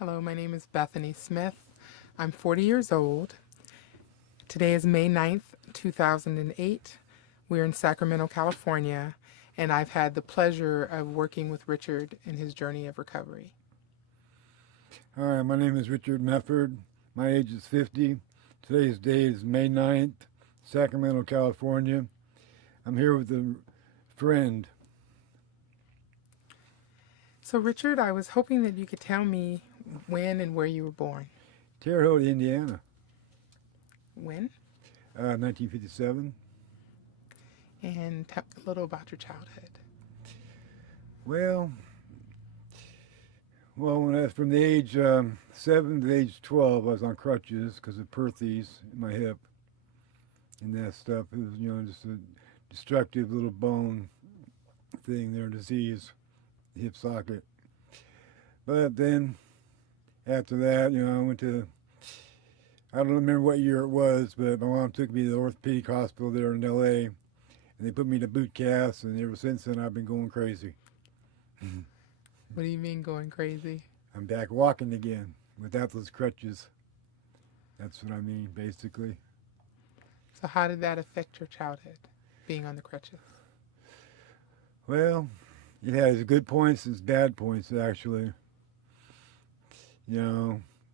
Hello, my name is Bethany Smith. I'm 40 years old. Today is May 9th, 2008. We're in Sacramento, California, and I've had the pleasure of working with Richard in his journey of recovery. Hi, my name is Richard Mefferd. My age is 50. Today's date is May 9th, Sacramento, California. I'm here with a friend. So, Richard, I was hoping that you could tell me when and where you were born. Terre Haute, Indiana, When? 1957. And tell a little about your childhood. Well, when I was from the age 7 to the age 12, I was on crutches because of Perthes in my hip and that stuff. It was, just a destructive little bone thing there, disease, hip socket. But then after that, I went to, I don't remember what year it was, but my mom took me to the orthopedic hospital there in LA, and they put me to boot cast, and ever since then I've been going crazy. What do you mean going crazy? I'm back walking again without those crutches. That's what I mean, basically. So, how did that affect your childhood, being on the crutches? Well, it has good points and bad points, actually.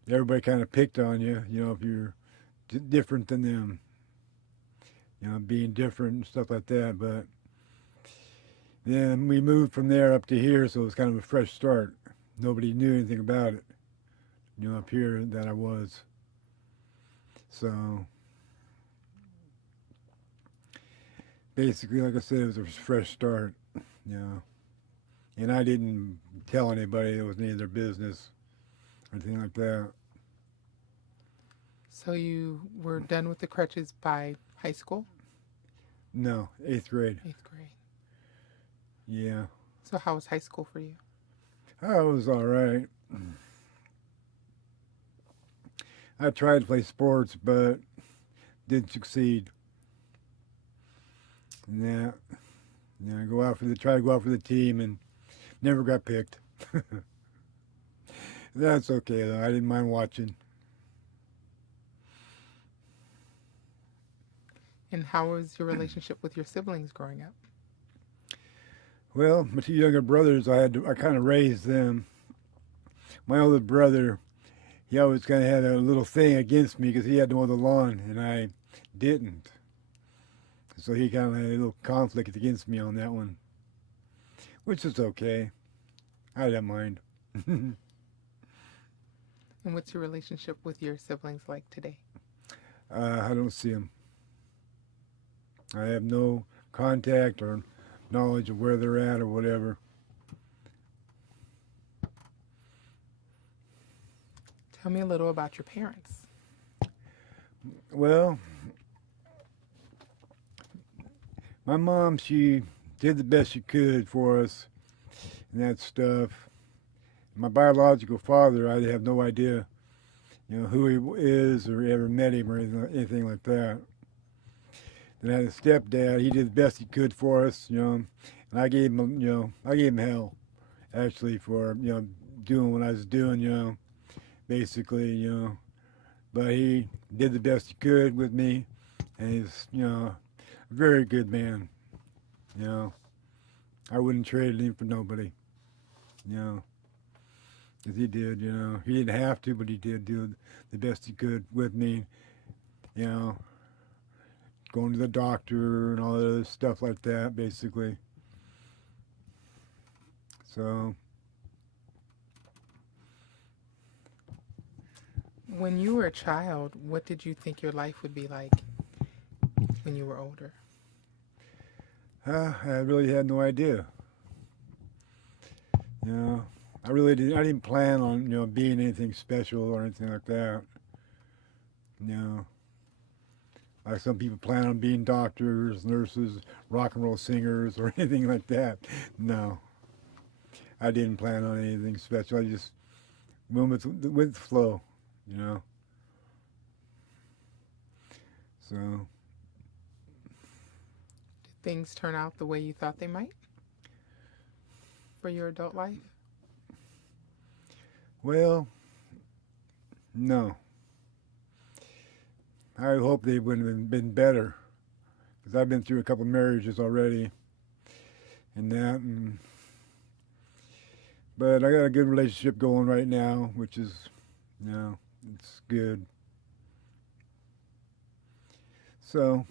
Everybody kind of picked on you, if you're different than them. Being different and stuff like that. But then we moved from there up to here, so it was kind of a fresh start. Nobody knew anything about it, up here that I was. So basically, like I said, it was a fresh start, And I didn't tell anybody. It was any of their business or anything like that. So, you were done with the crutches by high school? No, 8th grade. 8th grade. Yeah. So, how was high school for you? Oh, it was all right. I tried to play sports, but didn't succeed. And that, I try to go out for the team and never got picked. That's okay though. I didn't mind watching. And how was your relationship with your siblings growing up? Well, my 2 younger brothers, I kind of raised them. My older brother, he always kind of had a little thing against me because he had to mow the lawn and I didn't. So he kind of had a little conflict against me on that one, which is okay. I didn't mind. And what's your relationship with your siblings like today? I don't see them. I have no contact or knowledge of where they're at or whatever. Tell me a little about your parents. Well, my mom, she did the best she could for us and that stuff. My biological father, I have no idea, who he is or ever met him or anything like that. Then I had a stepdad. He did the best he could for us, and I gave him hell, actually, for doing what I was doing, basically, But he did the best he could with me, and he's a very good man, I wouldn't trade him for nobody, because he did, he didn't have to, but he did do the best he could with me, going to the doctor and all that other stuff like that, basically. So, When you were a child, what did you think your life would be like when you were older? I really had no idea. I really didn't. I didn't plan on being anything special or anything like that. Like some people plan on being doctors, nurses, rock and roll singers, or anything like that. No, I didn't plan on anything special. I just went with the flow, So, Did things turn out the way you thought they might for your adult life? well, No. I hope they would have been better, because I've been through a couple marriages already, and that. But I got a good relationship going right now, which is, it's good. So,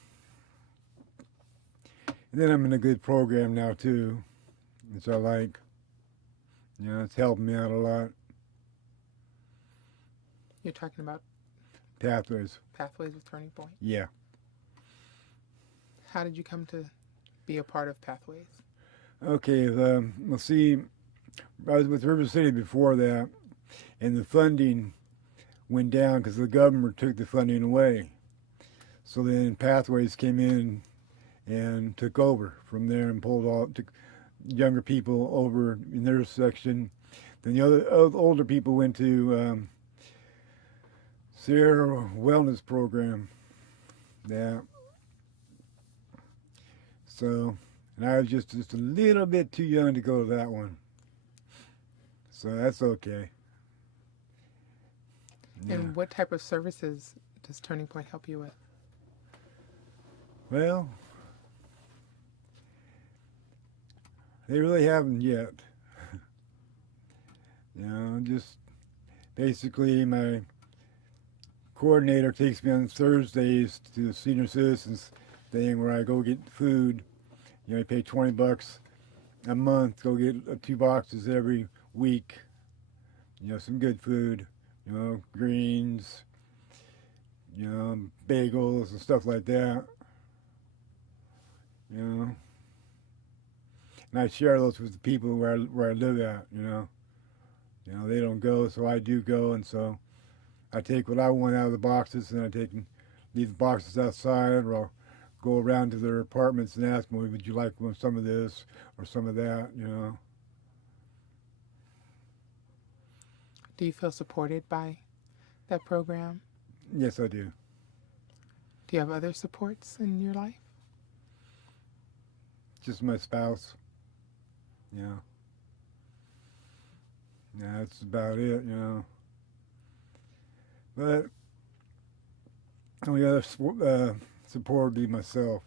and then I'm in a good program now too, which I like. It's helping me out a lot. You're talking about Pathways. Pathways with Turning Point. Yeah. How did you come to be a part of Pathways? Okay, let's see. I was with River City before that, and the funding went down because the government took the funding away. So then Pathways came in and took over from there and pulled all took younger people over in their section. Then the other older people went to Sierra Wellness Program. Yeah. So, and I was just a little bit too young to go to that one. So that's okay. Yeah. And what type of services does Turning Point help you with? Well, they really haven't yet. Just basically my coordinator takes me on Thursdays to the senior citizens thing where I go get food. I pay $20 a month, go get 2 boxes every week. Some good food, greens, bagels and stuff like that. And I share those with the people where I live at. They don't go, so I do go, and so I take what I want out of the boxes, and I leave the boxes outside, or I'll go around to their apartments and ask them, would you like some of this or some of that, Do you feel supported by that program? Yes, I do. Do you have other supports in your life? Just my spouse. Yeah, that's about it, But the only other support would be myself,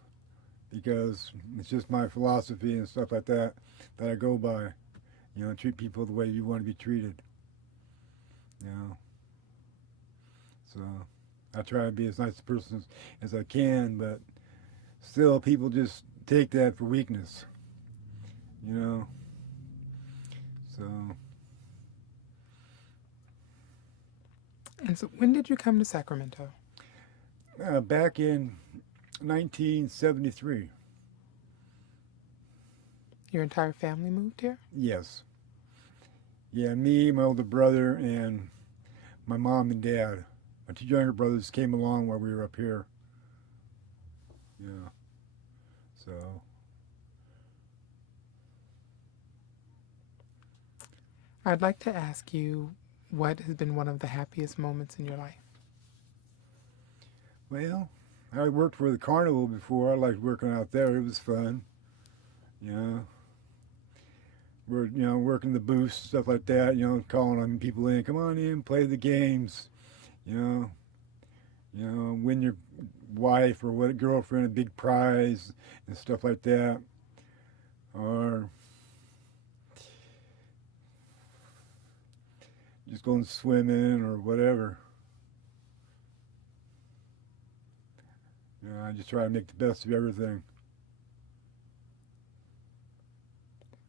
because it's just my philosophy and stuff like that I go by. Treat people the way you want to be treated. So I try to be as nice a person as I can, but still people just take that for weakness. So. And so when did you come to Sacramento? Back in 1973. Your entire family moved here? Yes. Yeah, me, my older brother, and my mom and dad. My 2 younger brothers came along while we were up here. Yeah. So. I'd like to ask you, what has been one of the happiest moments in your life? Well, I worked for the carnival before. I liked working out there. It was fun. We're working the booths, stuff like that. Calling on people in. Come on in, play the games. Win your wife or girlfriend a big prize and stuff like that. Or just going swimming or whatever. I just try to make the best of everything.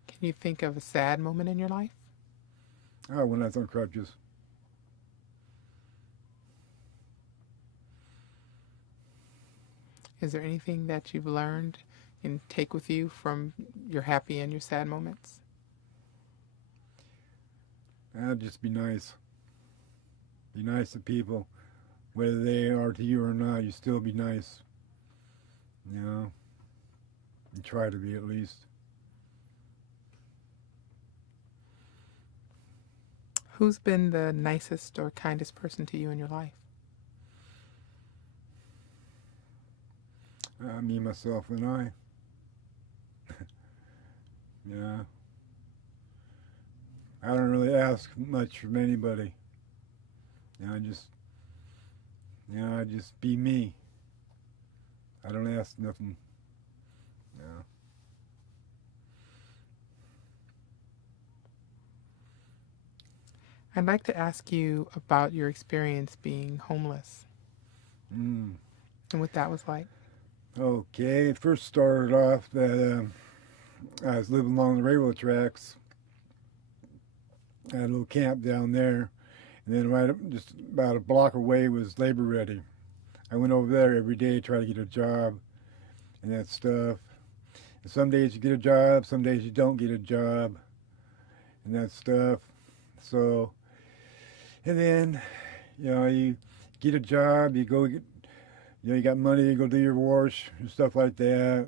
Can you think of a sad moment in your life? Oh, when I was on crutches. Is there anything that you've learned and take with you from your happy and your sad moments? Just be nice. Be nice to people. Whether they are to you or not, you still be nice. You try to be, at least. Who's been the nicest or kindest person to you in your life? Me, myself, and I. Yeah. I don't really ask much from anybody. I just be me. I don't ask nothing. You know. I'd like to ask you about your experience being homeless Mm. and what that was like. Okay, it first started off that I was living along the railroad tracks. I had a little camp down there, and then right up, just about a block away was Labor Ready. I went over there every day to try to get a job and that stuff. And some days you get a job, some days you don't get a job and that stuff. So, and then, you get a job, you go get, you got money, you go do your wash and stuff like that.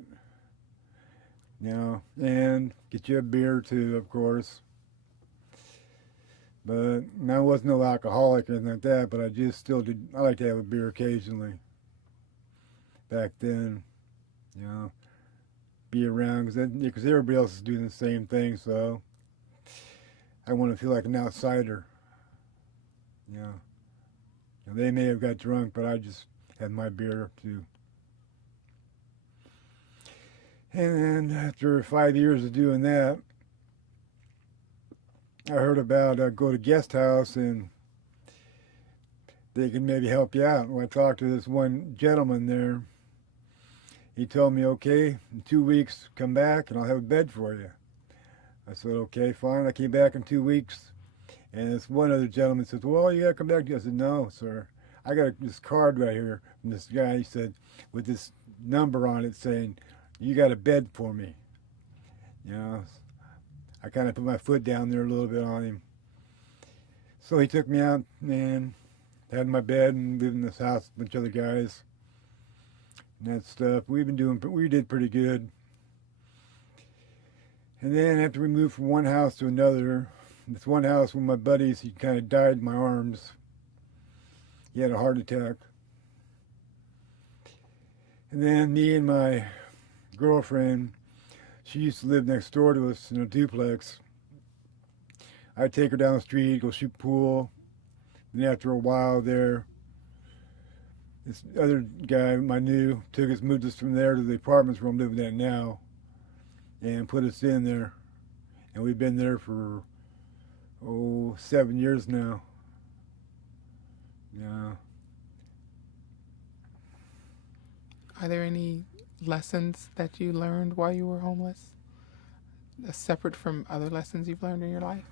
And get you a beer too, of course. But I wasn't no alcoholic or anything like that, but I just still did, I like to have a beer occasionally. Back then, be around, because everybody else is doing the same thing, so I want to feel like an outsider. They may have got drunk, but I just had my beer too. And then after 5 years of doing that, I heard about go to guest house and they can maybe help you out. When I talked to this one gentleman there, he told me, okay, in 2 weeks, come back and I'll have a bed for you. I said, okay, fine. I came back in 2 weeks, and this one other gentleman says, well, you got to come back. I said, no, sir. I got this card right here from this guy. He said, with this number on it saying, you got a bed for me. I kind of put my foot down there a little bit on him. So he took me out and had my bed and lived in this house with a bunch of other guys and that stuff. We did pretty good. And then after we moved from one house to another, this one house, one of my buddies, he kind of died in my arms. He had a heart attack. And then me and my girlfriend, she used to live next door to us in a duplex. I'd take her down the street, go shoot pool. And after a while there, this other guy I knew moved us from there to the apartments where I'm living at now and put us in there. And we've been there for, 7 years now. Yeah. Are there any lessons that you learned while you were homeless, separate from other lessons you've learned in your life?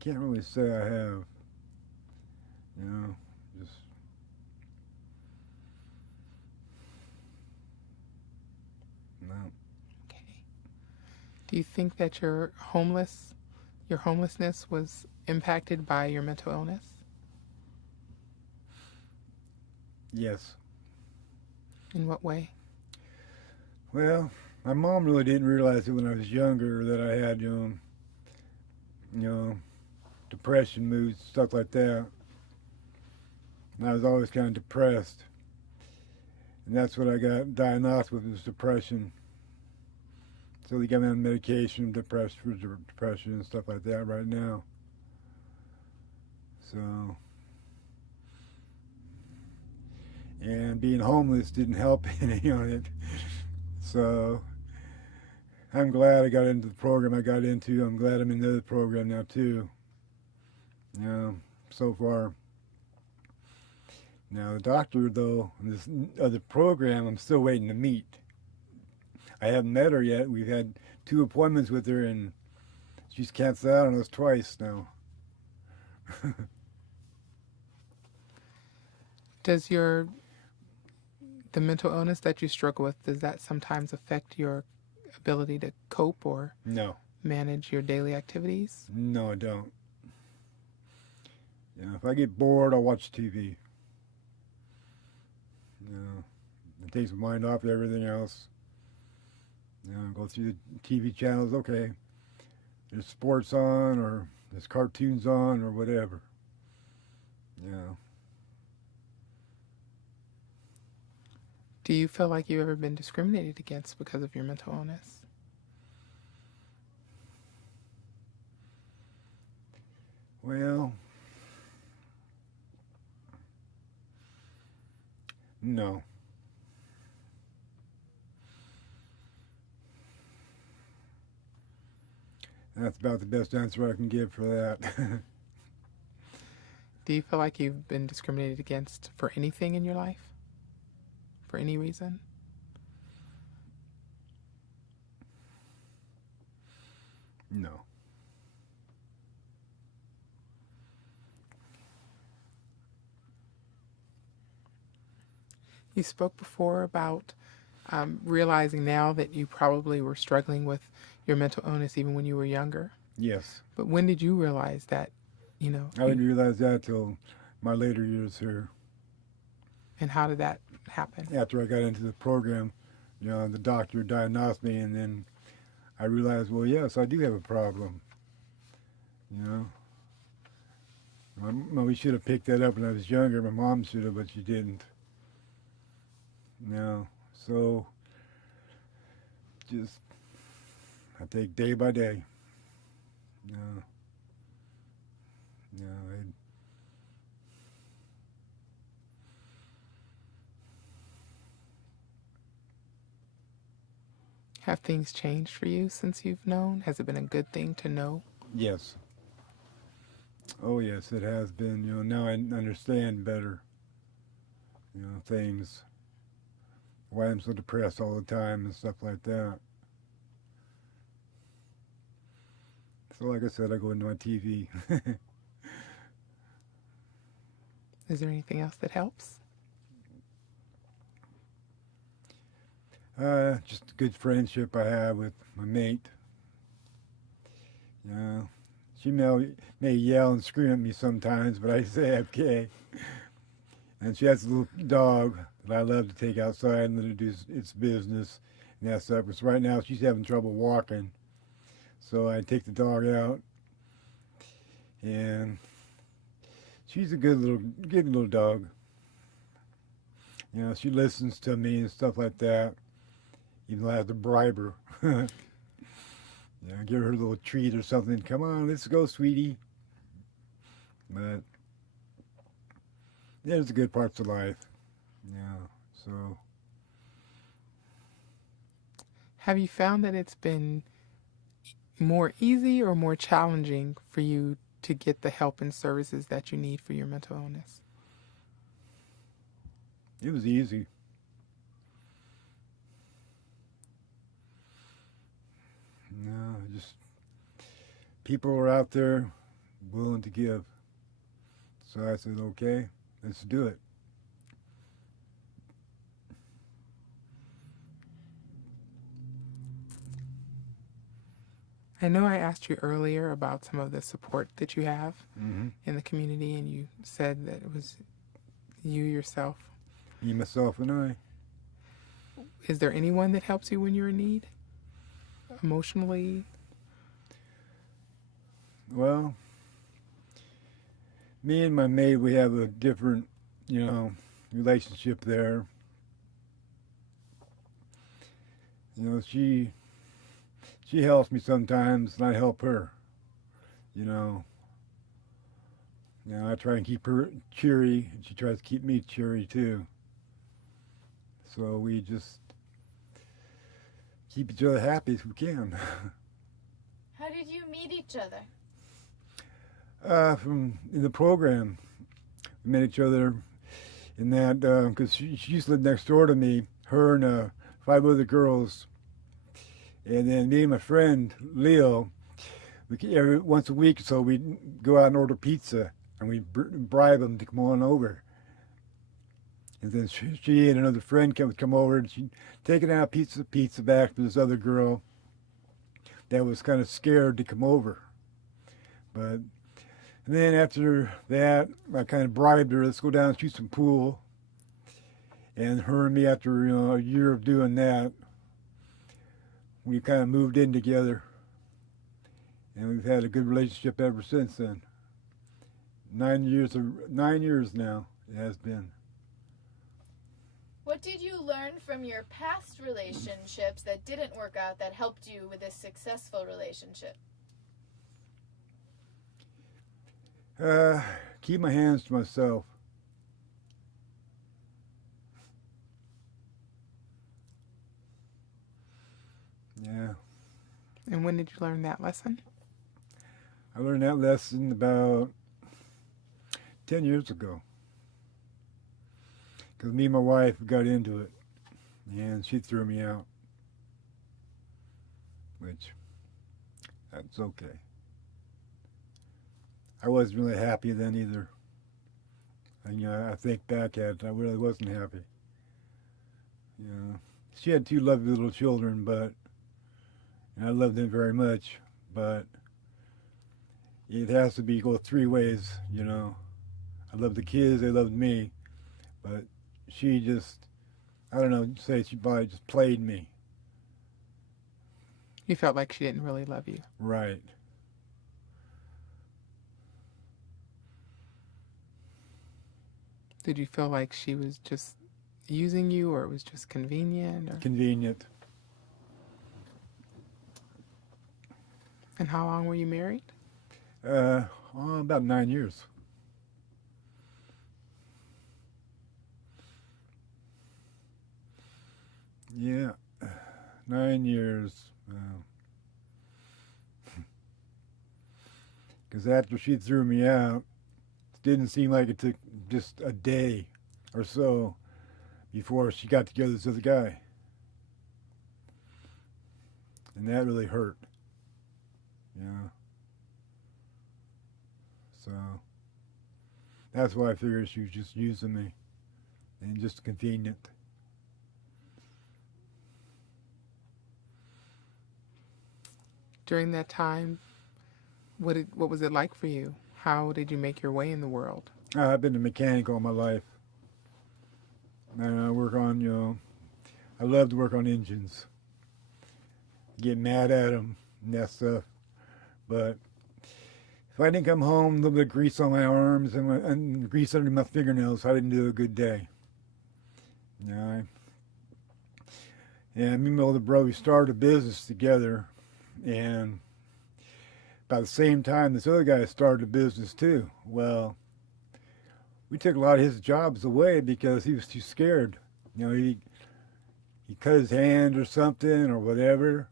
Can't really say I have. Just no. Okay. Do you think that your homelessness was impacted by your mental illness? Yes. In what way? Well, my mom really didn't realize it when I was younger that I had, depression, moods, stuff like that. And I was always kind of depressed. And that's what I got diagnosed with, was depression. So they got me on medication, for depression and stuff like that right now. So, and being homeless didn't help any on it. So I'm glad I got into the program I got into. I'm glad I'm in the other program now too. So far. Now the doctor, though, in this other program, I'm still waiting to meet. I haven't met her yet. We've had 2 appointments with her, and she's canceled out on us twice now. Does the mental illness that you struggle with, does that sometimes affect your ability to cope or No. manage your daily activities? No, I don't. If I get bored, I'll watch TV. It takes my mind off of everything else. Go through the TV channels, okay. there's sports on or there's cartoons on or whatever. You know. Do you feel like you've ever been discriminated against because of your mental illness? Well, no. That's about the best answer I can give for that. Do you feel like you've been discriminated against for anything in your life? For any reason? No. You spoke before about realizing now that you probably were struggling with your mental illness even when you were younger. Yes. But when did you realize that, I didn't realize that till my later years here. And how did that happen? After I got into the program, the doctor diagnosed me, and then I realized, well, yes, I do have a problem. We should have picked that up when I was younger. My mom should have, but she didn't. So just I take day by day. Have things changed for you since you've known? Has it been a good thing to know? Yes. Oh, yes, it has been. Now I understand better, things, why I'm so depressed all the time and stuff like that. So like I said, I go into my TV. Is there anything else that helps? Just a good friendship I have with my mate. She may yell and scream at me sometimes, but I say okay. And she has a little dog that I love to take outside and let it do its business and that stuff. Because right now she's having trouble walking. So I take the dog out, and she's a good little dog. She listens to me and stuff like that, even though I have to bribe her. Give her a little treat or something. Come on, let's go, sweetie. But there's the good parts of life. So. Have you found that it's been more easy or more challenging for you to get the help and services that you need for your mental illness? It was easy. Just people were out there willing to give. So I said, okay, let's do it. I know I asked you earlier about some of the support that you have Mm-hmm. in the community, and you said that it was you yourself. Me, myself, and I. Is there anyone that helps you when you're in need? Emotionally? Well, me and my maid, we have a different, relationship there. She helps me sometimes, and I help her. I try and keep her cheery, and she tries to keep me cheery too. So we just keep each other happy as we can. How did you meet each other? From in the program, we met each other in that because she used to live next door to me. Her and 5 other girls, and then me and my friend Leo, every once a week or so we'd go out and order pizza, and we'd bribe them to come on over. And then she and another friend would come over, and she'd take an out pizza back to this other girl that was kind of scared to come over. And then after that, I kind of bribed her, let's go down and shoot some pool. And her and me, after a year of doing that, we kind of moved in together. And we've had a good relationship ever since then. 9 years now it has been. What did you learn from your past relationships that didn't work out that helped you with this successful relationship? Keep my hands to myself. Yeah. And when did you learn that lesson? I learned that lesson about 10 years ago. Because me and my wife got into it, and she threw me out. Which, that's okay. I wasn't really happy then either. And, I think back at it, I really wasn't happy. She had two lovely little children, and I loved them very much, but it has to go three ways, I loved the kids, they loved me, but she just, I don't know, say she probably just played me. You felt like she didn't really love you. Right. Did you feel like she was just using you, or it was just convenient? Or... Convenient. And how long were you married? About 9 years. Yeah, 9 years. Because after she threw me out, it didn't seem like it took just a day or so before she got together with this other guy. And that really hurt. So that's why I figured she was just using me and just convenient. During that time, what was it like for you? How did you make your way in the world? I've been a mechanic all my life. And I work on, I love to work on engines. Get mad at them and that stuff. But if I didn't come home, a little bit of grease on my arms and grease under my fingernails, I didn't do a good day. And me and my older brother, we started a business together. And by the same time, this other guy started a business too. Well, we took a lot of his jobs away because he was too scared. He cut his hand or something or whatever.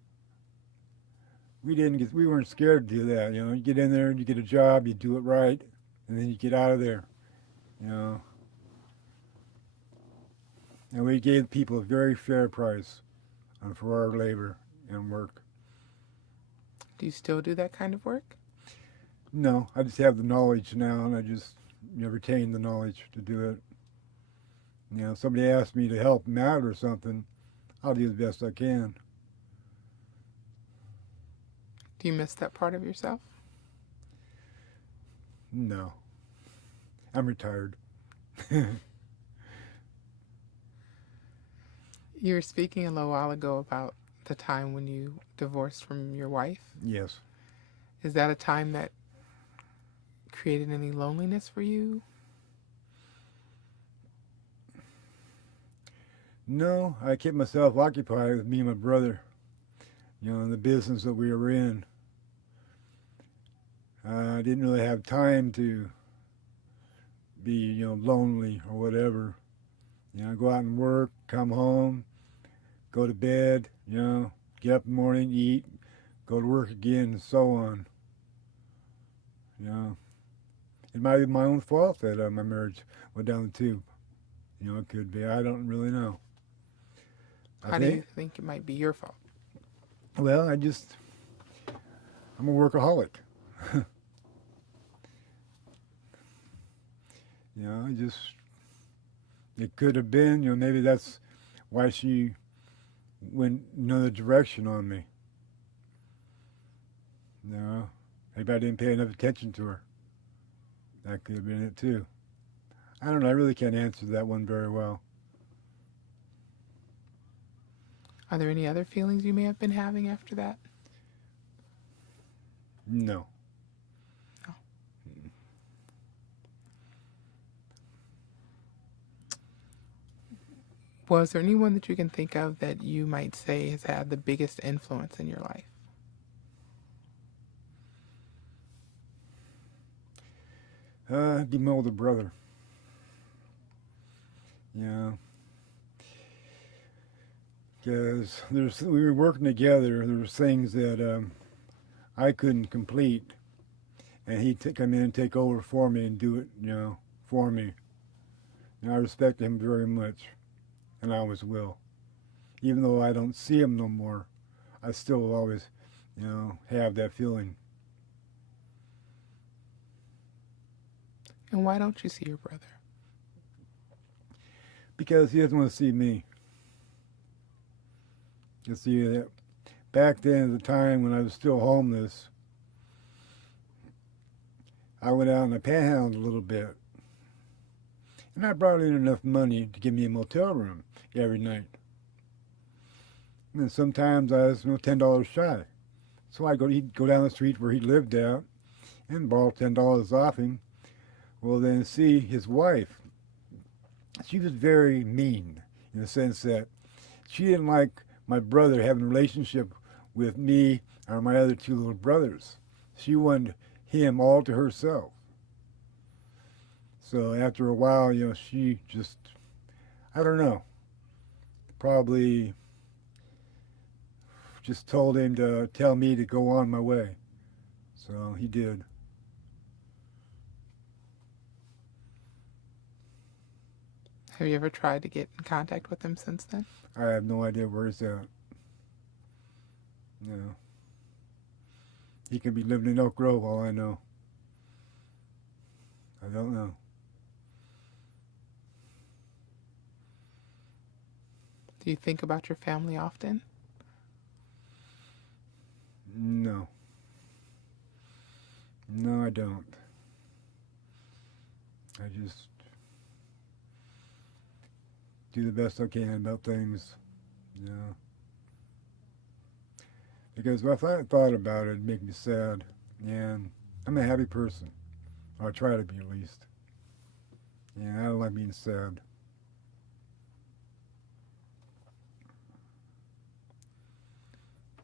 We weren't scared to do that. You get in there and you get a job, you do it right, and then you get out of there. And we gave people a very fair price for our labor and work. Do you still do that kind of work? No, I just have the knowledge now, and I just retain the knowledge to do it. If somebody asks me to help them out or something, I'll do the best I can. Do you miss that part of yourself? No. I'm retired. You were speaking a little while ago about the time when you divorced from your wife. Yes. Is that a time that created any loneliness for you? No, I kept myself occupied with me and my brother, in the business that we were in. I didn't really have time to be, lonely or whatever. Go out and work, come home, go to bed, get up in the morning, eat, go to work again, and so on. It might be my own fault that my marriage went down the tube. It could be. I don't really know. How do you think it might be your fault? Well, I'm a workaholic. It could have been, maybe that's why she went another direction on me. Maybe I didn't pay enough attention to her. That could have been it too. I don't know, I really can't answer that one very well. Are there any other feelings you may have been having after that? No. No. Was there anyone that you can think of that you might say has had the biggest influence in your life? It'd be my older brother. Yeah. Because we were working together. There was things that I couldn't complete, and he'd come in and take over for me and do it, for me. And I respect him very much, and I always will. Even though I don't see him no more, I still always, have that feeling. And why don't you see your brother? Because he doesn't want to see me. You see, that back then, at the time when I was still homeless, I went out and I panhandled a little bit. And I brought in enough money to give me a motel room every night. And sometimes I was $10 shy. So he'd go down the street where he lived out and borrow $10 off him. Well, then see, his wife, she was very mean in the sense that she didn't like my brother having a relationship with me or my other two little brothers. She wanted him all to herself. So after a while, she just, I don't know, probably just told him to tell me to go on my way. So he did. Have you ever tried to get in contact with him since then? I have no idea where he's at. No. He could be living in Oak Grove, all I know. I don't know. Do you think about your family often? No. No, I don't. I just do the best I can about things, Because if I thought about it, it'd make me sad. And I'm a happy person. Or I try to be at least. Yeah, I don't like being sad.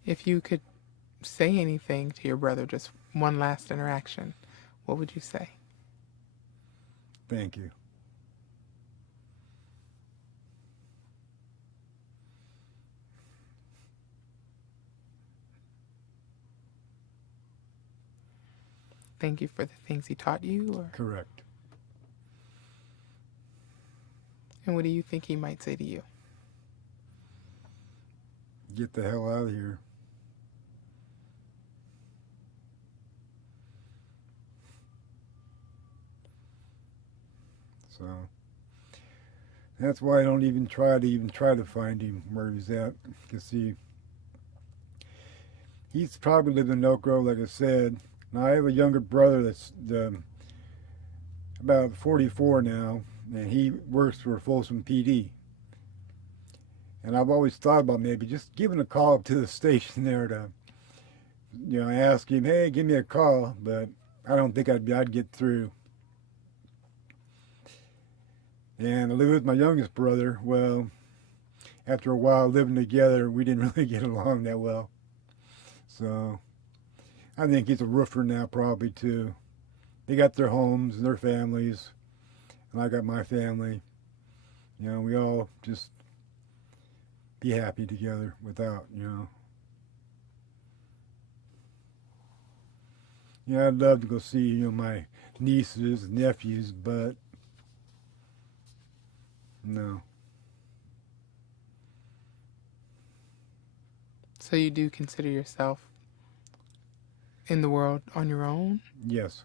If you could say anything to your brother, just one last interaction, what would you say? Thank you. Thank you for the things he taught you? Or? Correct. And what do you think he might say to you? Get the hell out of here. So that's why I don't even try to find him where he's at. Because he's probably living in Oak Grove, like I said. Now I have a younger brother that's about 44 now, and he works for Folsom PD. And I've always thought about maybe just giving a call up to the station there to, ask him, hey, give me a call. But I don't think I'd get through. And I live with my youngest brother. Well, after a while living together, we didn't really get along that well. So I think he's a roofer now probably too. They got their homes and their families, and I got my family. We all just be happy together without, Yeah, I'd love to go see, my nieces and nephews, but no. So you do consider yourself in the world on your own? Yes.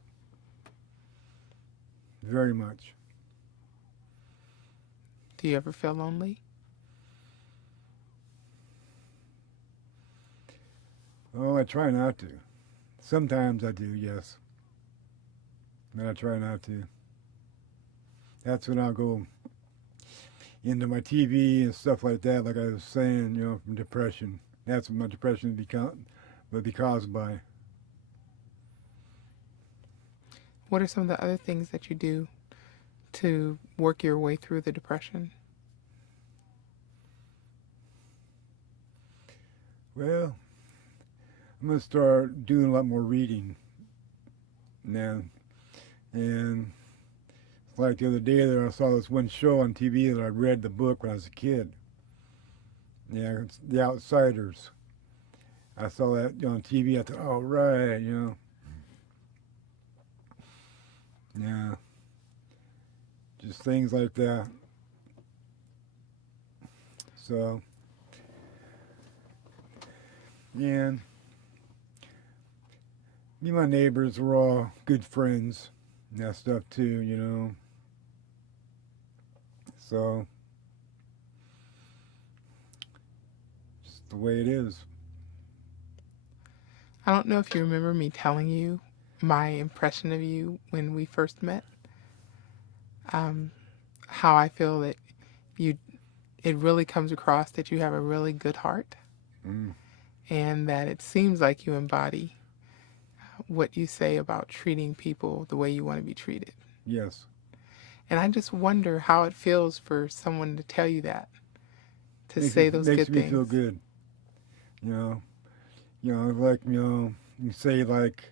Very much. Do you ever feel lonely? Oh, I try not to. Sometimes I do, yes. But I try not to. That's when I'll go into my TV and stuff like that, like I was saying, from depression. That's what my depression would be caused by. What are some of the other things that you do to work your way through the depression? Well, I'm going to start doing a lot more reading now. And like the other day there, I saw this one show on TV that I read the book when I was a kid. Yeah, it's The Outsiders. I saw that on TV. I thought, oh, right, Yeah. Just things like that. So, and me and my neighbors were all good friends and that stuff too. So, just the way it is. I don't know if you remember me telling you my impression of you when we first met. How I feel that it really comes across that you have a really good heart, and that it seems like you embody what you say about treating people the way you want to be treated. Yes. And I just wonder how it feels for someone to tell you that, to say those good things. Makes me feel good. You say like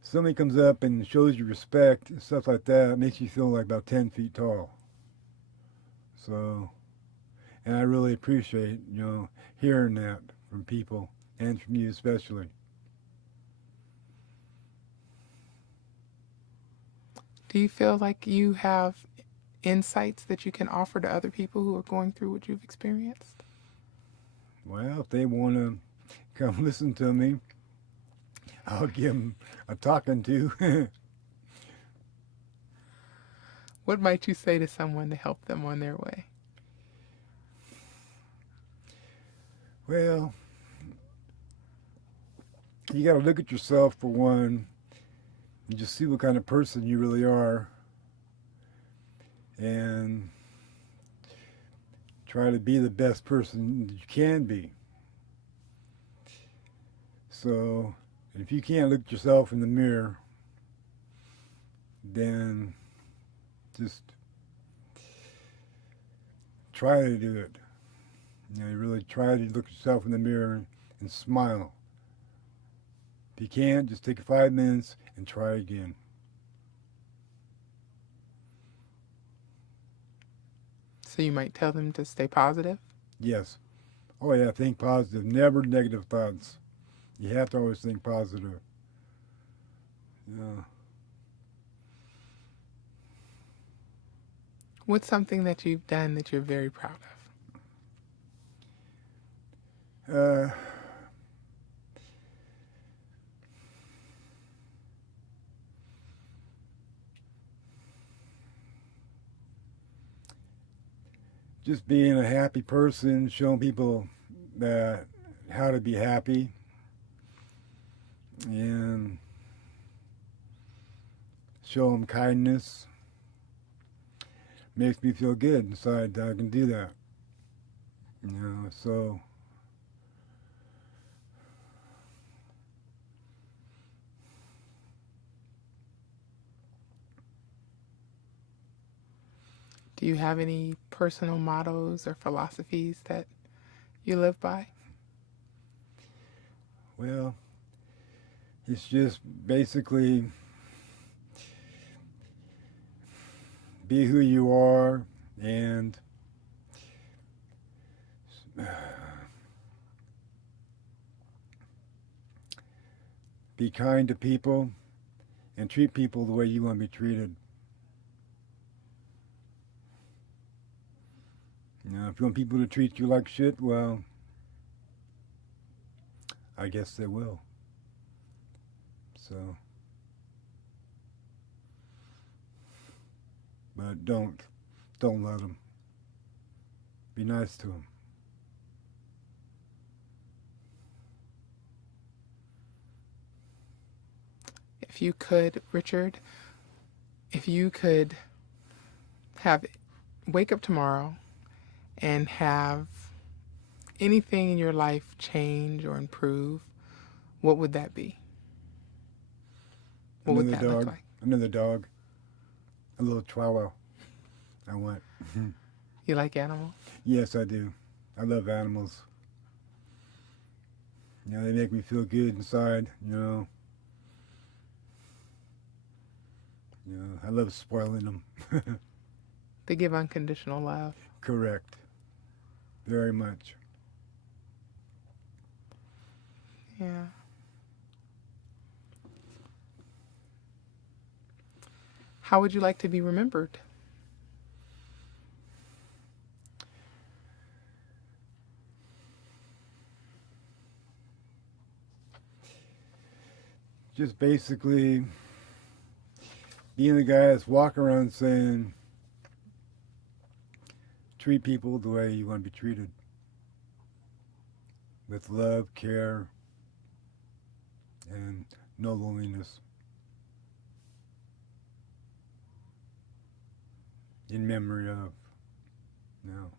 somebody comes up and shows you respect and stuff like that. It makes you feel like about 10 feet tall. So, and I really appreciate, hearing that from people and from you especially. Do you feel like you have insights that you can offer to other people who are going through what you've experienced? Well, if they want to come listen to me, I'll give them a talking to. What might you say to someone to help them on their way? Well, you got to look at yourself for one and just see what kind of person you really are and try to be the best person that you can be. So if you can't look at yourself in the mirror, then just try to do it. You really try to look at yourself in the mirror and smile. If you can't, just take 5 minutes and try again. So you might tell them to stay positive? Yes. Oh yeah, think positive. Never negative thoughts. You have to always think positive. Yeah. What's something that you've done that you're very proud of? Just being a happy person, showing people that how to be happy, and show them kindness. Makes me feel good inside that I can do that. So Do you have any personal mottos or philosophies that you live by? well, it's just basically be who you are and be kind to people and treat people the way you want to be treated. If you want people to treat you like shit, well, I guess they will. So, but don't let them. Be nice to them. If you could, Richard, if you could wake up tomorrow and have anything in your life change or improve, what would that be? What would Another that look dog. like? Another dog. A little chihuahua. I want. You like animals? Yes, I do. I love animals. You know, they make me feel good inside, you know. You know, I love spoiling them. They give unconditional love. Correct. Very much. Yeah. How would you like to be remembered? Just basically being the guy that's walking around saying, treat people the way you want to be treated. With love, care, and no loneliness. In memory of, you know.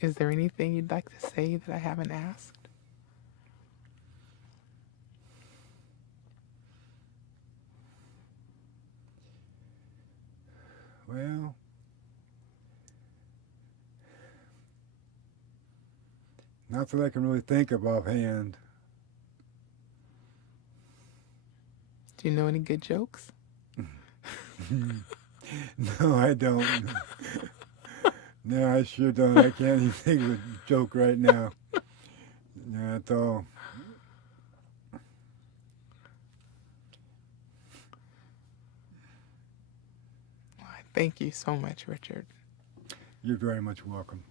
Is there anything you'd like to say that I haven't asked? Well, not that I can really think of offhand. Do you know any good jokes? No, I don't. No, I sure don't. I can't even think of a joke right now. Not at all. Thank you so much, Richard. You're very much welcome.